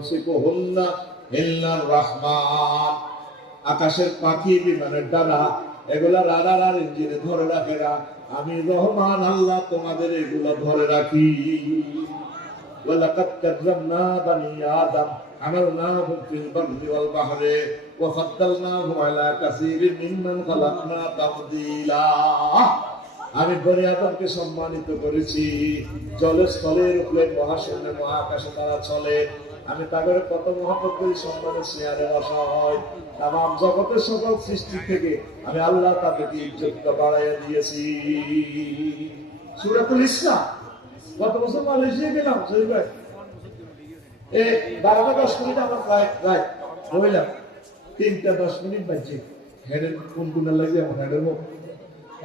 ইয়ামসিকুহুন্না ইল্লার রাহমান। আকাশের পাখি, বিমানের ডানা, এগুলা রাডার আর ইঞ্জিনে ধরে রাখে না, আমি রহমান আল্লাহ তোমাদের এগুলো ধরে রাখি। ওয়ালাকাদ কাররামনা বানি আদম হামালনাহুম ফিল বাররি ওয়াল বাহরি ওয়া ফাদ্দালনাহুম আলা কাসীরিন মিম্মান খালাকনা তাফদীলা। আমি বনি আদমকে সম্মানিত করেছি, জলে স্থলের উপরে, মহাশূন্যে, মহাকাশে তারা চলে, আমি তাদের কত মহব্বত করি, সম্মানের শেয়ারে আসা হয়। তামাম জগতের সকল সৃষ্টি থেকে আমি আল্লাহ তাদেরকে ইজ্জতটা বাড়াইয়া দিয়েছি। সূরাতুল ইসরা। গত বছর মালয়েশিয়া গেলাম, ভাই এই 12টা 10 মিনিট আমার রাইট বললাম, 3টা 10 মিনিট বাজছে। হেডের কোন কোনা লাগে আমার হেডের মুখ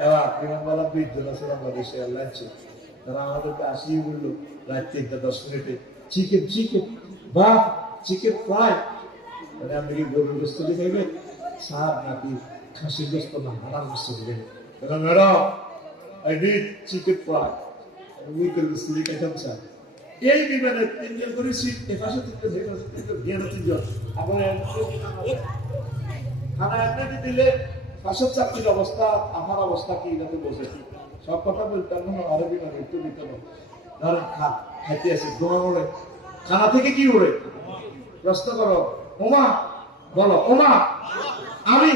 এবার বিমানবালা 20 জন আছে বাংলাদেশে এয়ারলাইন্সে, তারা আমাদেরকে আসিয়ে বললো রাত 3টা 10 মিনিটে চিকেন বা চিকেন ফ্রাই, মানে আপনি কি গরুর গোস্ত দেখাইবে সার নাকি খাসির গোস্ত না হারার গোস্ত দেখাইবে? Madam I need chicken fry উইকের গোস্ত দেখাইতাম স্যার। এই বিমানে 3 জন করে সিট, এপাশে 3জন ভিয়ানো 3 জন, আবার খানা একটা দিলে পাশের চাকরির অবস্থা, আমার অবস্থা কি এটা তো বসেছি, সব কথা বলতাম না, আরবি মানে একটু দিতে না। ধরেন খাইতে আছে, ধোঁয়া ওড়ে, খানা থেকে কি ওড়ে? প্রশ্ন করো, ওমা বলো, ওমা আমি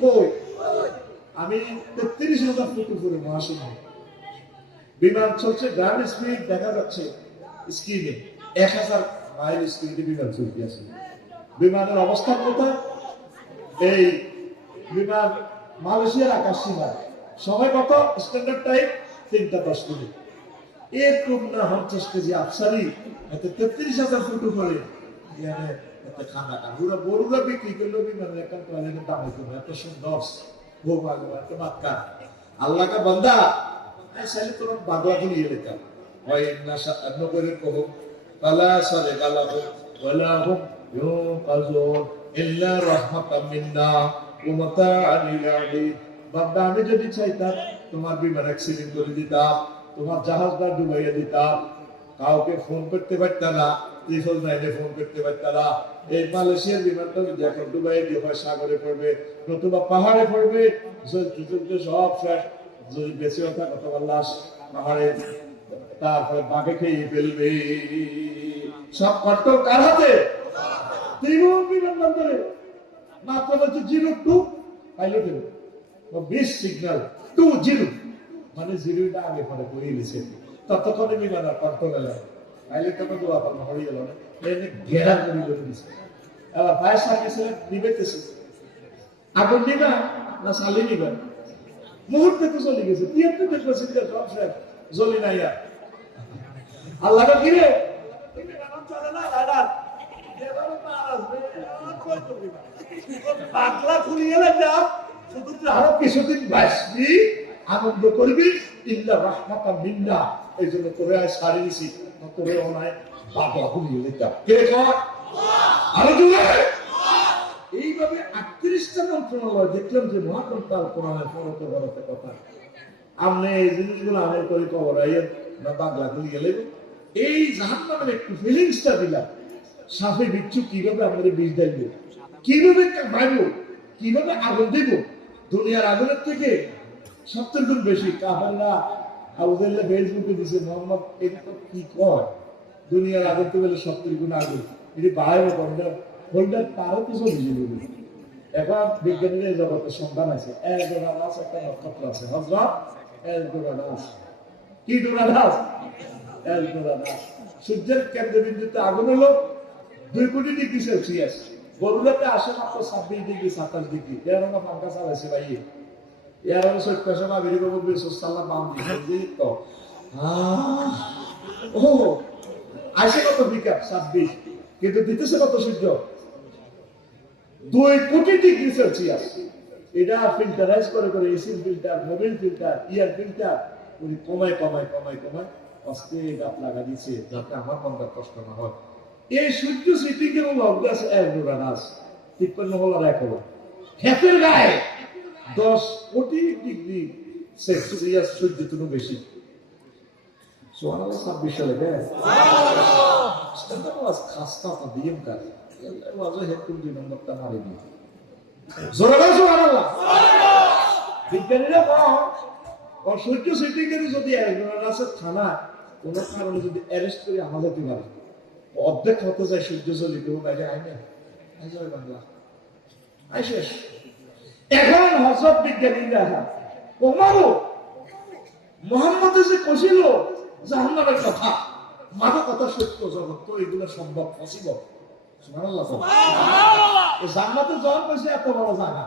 কই? আমি 33,000 ফুট উপরে মহাশূন্য, বিমান চলছে, গ্রাউন্ড স্পিড দেখা যাচ্ছে স্ক্রিনে 1000 মাইল স্পিডে বিমান চলতে আছে। বিমানের অবস্থান কোথায়? এই বিমান মালয়েশিয়ার আকাশ সীমা, সময় কত? স্ট্যান্ডার্ড টাইম 3টা 10 মিনিট। এরকম না 50 কেজি আফসারি, এতে 33,000 ফুট উপরে খানা পুরা বড়ুরা বিক্রি করলো বিমানের একটা টয়লেটের দাম হইতো না, এত সুন্দর খুব ভালো, এত মাক্কা। আল্লাহ কা বান্দা সাইলে তোর বাদলা নিয়ে লেতাম হয় না সান্ন করে কহো তালা সালে গালাবো ওয়ালা হুম ইউকাজুন ইল্লা রাহমাতাম মিন্না ওয়া মাতাআন লিল। বান্দা আমি যদি চাইতাম তোমার বিমান অ্যাক্সিডেন্ট করে দিতাম, তোমার জাহাজটা ডুবাইয়া দিতাম, কাউকে ফোন করতে পারতাম না, 999 ফোন করতে পারতাম না। এই মালয়েশিয়ার বিমানটা যখন ডুবাইয়া দিয়ে হয় সাগরে পড়বে, নতুবা পাহাড়ে পড়বে, সব শেষ, যদি বেঁচে ওঠা কত লাশ পাহাড়ে, তারপরে বাঘে খেয়ে ফেলবে। সব কন্ট্রোল কার হাতে? ত্রিভুবন বিমানবন্দরে মাত্র হচ্ছে 02 পাইলটের 20 সিগন্যাল 20, মানে 0টা আগে পরে করে দিয়েছে, ততক্ষণে বিমান কন্ট্রোলে লাগে। পাইলট তো দোয়া পাবো হয়ে গেল না, এনে ঘেরা করে দিয়েছে। এবার ফায়ার সার্ভিসে নিবেতেছে, আগুন নিবা না সালি নিবা, মুহূর্তে তো চলে গেছে, 73% সব শেষ, জ্বলি নাই আর। আল্লাহ কি রে চলে না রাডার পাতলা খুলি গেলে যাও, শুধু আরো কিছুদিন বাঁচবি, আনন্দ করবি, ইল্লা রাহমাতাম মিন্না। এই জন্য তোরে আয় সারি দিছি, তোরে অনায় বাবা খুলি গেলে যাও, কে কর আরো জোরে। এইভাবে 38টা মন্ত্রণালয় দেখলাম যে মহাকন্তাল কোরআনের ফরতে বলতে কথা। আপনি এই জিনিসগুলো আমের করে খবর আইয়েন না বাংলা খুলি গেলে এই জাহান্নামের একটু ফিলিংসটা দিলাম। সাপে বিচ্ছু কিভাবে আমাদের বীজ দেব, কিভাবে মারব, কিভাবে আগুন দেব, দুনিয়ার আগুনের থেকে 70 গুণ বেশি। কাফেররা আবুজাল্লাহ ফেসবুকে দিছে মোহাম্মদ কি কয়, দুনিয়ার আগুন তো বলে 70 গুণ আগুন, এটি বাইরে হোল্ডার তারও কিছু বুঝে। এখন বিজ্ঞানীদের জগতের সন্ধান আছে, এলডোরাডাস একটা নক্ষত্র আছে, হযরত এলডোরাডাস। কি ডোরাডাস? এলডোরাডাস। সূর্যের কেন্দ্রবিন্দুতে আগুন হলো 2 কোটি ডিগ্রি সেলসিয়াস, বরুলাতে আসে মাত্র 26 ডিগ্রি 27 ডিগ্রি। এর না পাঙ্কা চালাইছে ভাই, এর হলো 70 না বেরিয়ে বলবে সুসাল্লাহ বাম দিকে তো ও আসে কত বিকাপ 26, কিন্তু দিতেছে কত সূর্য 2 কোটি ডিগ্রি সেলসিয়াস। এটা ফিল্টারাইজ করে করে এসি ফিল্টার, মোবাইল ফিল্টার, ইয়ার ফিল্টার উনি কমায় আস্তে গাছ লাগা দিচ্ছে যাতে আমার মনটা কষ্ট না হয়। এই সূর্য সিটি কেন লগ্রাস এলডোরাডাস 53 হলার 1 হলো ক্ষেতের গায়ে 10 কোটি ডিগ্রি সেলসিয়াস সূর্য থেকে বেশি। সুবহানাল্লাহ 26 সালে Aslında was khasta tabiim kare. Wazo hekkun 2 নম্বরটা মারি নি। জোরে বলো সুবহানাল্লাহ। বিজ্ঞানীরা সূর্য সিটিকে যদি রাসের থানা কোনো কারণে যদি অ্যারেস্ট করে আমাদের দিবার অর্ধেক হতে যায় সূর্য জ্বলিত বাইরে আইনে জয় বাংলা আইশেষ। এখন হযরত বিজ্ঞানীরা ওমরও মুহাম্মদ যে কইছিল জাহান্নামের কথা মাথা কথা সত্য জগৎ তো এগুলো সম্ভব পসিবল। সুবহানাল্লাহ সুবহানাল্লাহ। এই জান্নাতে যাওয়ার কইছে এত বড় জায়গা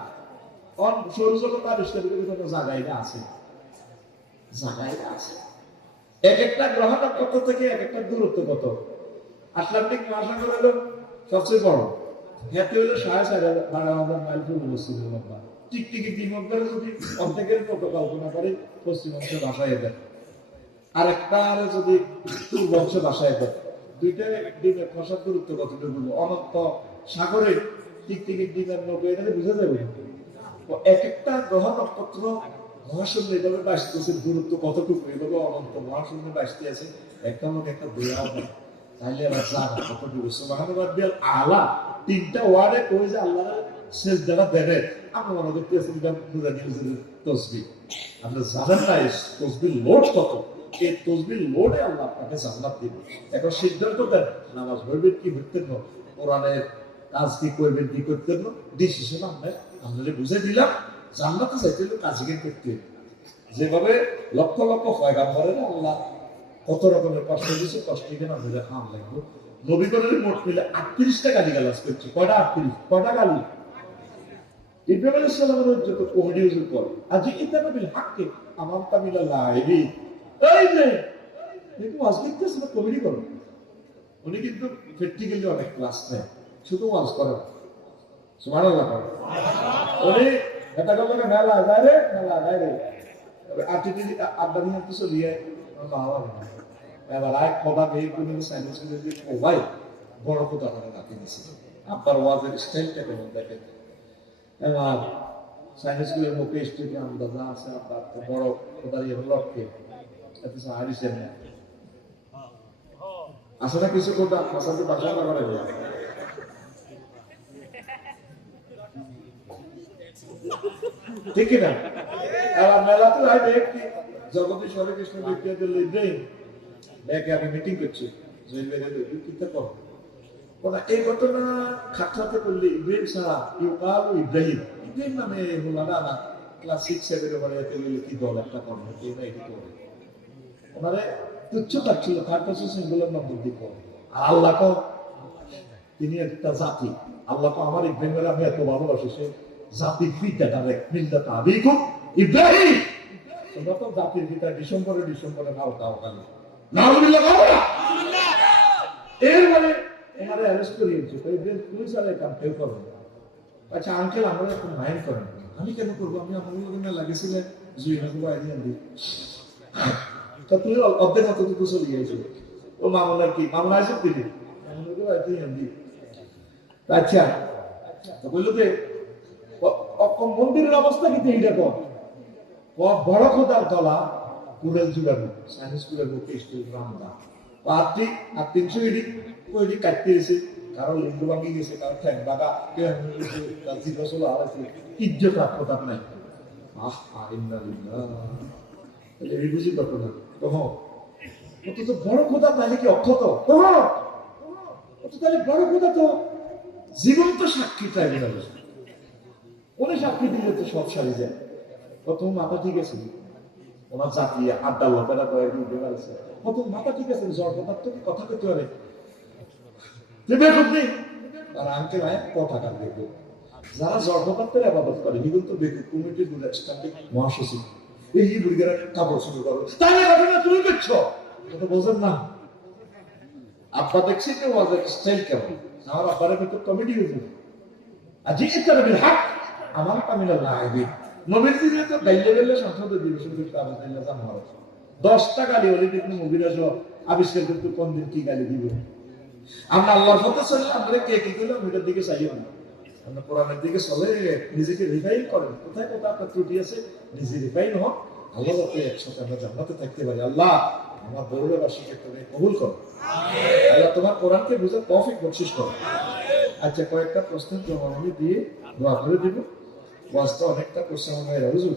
কোন সৌরজগৎ আবিষ্কার করে কোনো জায়গায় আছে জায়গায় আছে। এক একটা গ্রহ নক্ষত্র থেকে এক একটা দূরত্ব কত? আটলান্টিক মহাসাগর হলো সবচেয়ে বড়, এতে হলো 12,500 মাইল পূর্ব পশ্চিমে লম্বা। টিকটিকি দ্বীপের যদি অর্ধেকের মতো কল্পনা করে পশ্চিম অংশে ভাষায় দেয়, আরেকটা যদি পূর্ব অংশে ভাষায় দেয়, দুইটা দ্বীপের খসার দূরত্ব কতটুকু? অনন্ত সাগরে টিকটিকি দ্বীপের নৌকো এখানে বুঝে যাবে। এক একটা গ্রহ নক্ষত্র মহাশূন্য এভাবে বাঁচতেছে, দূরত্ব কতটুকু এভাবে অনন্ত মহাশূন্য বাঁচতে আছে, একটা লোক একটা দোয়া হয় তাইলে আবার জানা কতটুকু। সুবহানাল্লাহ আলা 3টা ওয়ার্ডে কই যে আল্লাহ সিজদাটা দেবে। আমরা মনে করতেছি এটা পুরা নিউজের তাসবিহ, আপনি জানেন না তাসবিহ লোড কত? এই তাসবিহ লোডে আল্লাহ আপনাকে জান্নাত দিবে। এখন সিদ্ধান্ত দেন নামাজ পড়বেন কি পড়তেন না, কোরআনের কাজ কি করবেন কি করতেন না, ডিসিশন আমরা বুঝে দিলাম। জান্নাতে যাইতে হলে কাজ কি করতে, যেভাবে লক্ষ লক্ষ পয়গাম্বরের আল্লাহ কত রকমের কষ্ট দিয়েছে, কষ্ট কিনা আমাদের খাম লাগবে। নবীগণের মোট মিলে 38টা গালিগালাজ করছে। কয়টা? 38। কয়টা গালি? ইব্রাহিম আলাইহিস সালামের যত কমেডি ইউজ করে আজ ইতানা বিল হক আমার তামিলা লাইলি এই যে কিন্তু আজকে তো কমেডি করে। উনি কিন্তু প্র্যাকটিক্যালি অনেক ক্লাস নেয়, শুধু ওয়াজ করে। সুবহানাল্লাহ। উনি এটা কথা মেলা যায় রে, মেলা যায় রে আর্টিফিশিয়াল আড্ডা নিয়ে তো চলিয়ে এবার আয় খোদা মেয়ে কোনো সাইন্স যদি ভাই বড় কথা করে রাখি দিচ্ছে। আপনার ওয়াজের স্টাইলটা কেমন দেখেন? এবার সাইন্স স্কুলের মুখে স্টেটে আন্দাজা আছে আপনার বড় খোদার লক্ষ্যে এত হারিসেন না আসে না কিছু কথা আপনার সাথে বাসা না করে ঠিক না? এবার মেলাতে হয় দেখি জগদীশ হরে কৃষ্ণ বিদ্যালয় ইব্রাহিম ব্যাগে আমি মিটিং করছি, এই ঘটনা খাটখাতে করলে ইব্রাহিম ছাড়া ইউকাল ইব্রাহিম ইব্রাহিম নামে মোলানা না ক্লাস 6-7 এবারে কি দল একটা করবে এই না এটি করে ওনারে তুচ্ছ থাকছিল, তার কাছে সিঙ্গুলার নম্বর দিব। আর আল্লাহ কো তিনি একটা জাতি, আল্লাহ কো আমার ইব্রাহিমের আমি এত ভালোবাসি, সে জাতির পিতা ডাইরেক্ট মিল্লাত আবিকুম ইব্রাহিম। তোমরা তো জাতির পিতা ডিসেম্বরে নাও দাও খালি নাউজুবিল্লাহ বাবা। এর মানে এনারে অ্যারেস্ট করিয়েছে, তো ইব্রাহিম পুলিশ আর কাম কেউ করবে। আচ্ছা আঙ্কেল আমরা একটু মাইন্ড করেন, আমি কেন করবো? আমি আমার লোকের লাগিয়েছিলেন জুইনাকে আইডিয়া দিই, তা তুমি অর্ধেক কতটুকু চলে গিয়েছিল। ও মামলার কি মামলা আছে দিদি আচ্ছা বললো যে মন্দিরের অবস্থা কিন্তু এইরকম বড় খোদার তলা কুড়েল জুড়ানো সাইন্স স্কুলের মুখে স্কুল রামদা আর 300 ইডি কাটতে এসে কারো লিঙ্গ ভাঙি গেছে, কারো ঠ্যাং বাগা জিজ্ঞাসা আছে ইজ্জত রাখতাম নাই। এই বুঝি ঘটনা তখন অত বড় খোদা তাহলে কি অক্ষত? তাহলে বড় খোদা তো জীবন্ত সাক্ষী ট্রাইব্যুনাল, উনি সাক্ষী দিলে তো সব সারি যায়। প্রথম মাথা ঠিক আছে, ওনার জাতি আড্ডা লোকেরা কয়েকদিন বেড়াচ্ছে, প্রথম মাথা ঠিক আছে, জ্বর পদার্থ কি কথা করতে পারে? আর আঙ্কেল আয় কথা কান দেখবে যারা জ্বর পদার্থের আবাদত করে এগুলো তো দেখে কমিটির মহাসচিব এই বুড়িরা কাপড় শুরু করো, তাহলে ঘটনা তুমি করছো এটা বোঝেন না। আব্বা দেখছি যে ওয়াজের স্টাইল কেমন, আমার আব্বারের ভিতর কমেডি হয়েছে। আর যে ইত্যাদি হাক আমার তামিলা লাগবে নবীর দিনে তো গাইলে গেলে সংসদ অধিবেশন করতে আবেদন জানা হয় 10টা গালি হলে কিন্তু মুভিরা সব আবিষ্কার করতে কোন দিন কি গালি দিবে। আমরা আল্লাহর পথে চললে আমরা কে কি করলাম ওইটার দিকে চাইও না, আমরা কোরআনের দিকে চলে নিজেকে রিফাইন করেন, কোথায় কোথায় আপনার ত্রুটি আছে নিজে রিফাইন হোক, আল্লাহ যাতে একসাথে আমরা জান্নাতে থাকতে পারি। আল্লাহ আমার বরুণাবাসীকে তুমি কবুল করো। আল্লাহ তোমার কোরআনকে বুঝে তৌফিক বকশিশ করো। আচ্ছা, কয়েকটা প্রশ্নের জবাব আমি দিয়ে দোয়া করে দিব। ওয়াজটা অনেকটা করছে আমার ভাইরা, হুজুর।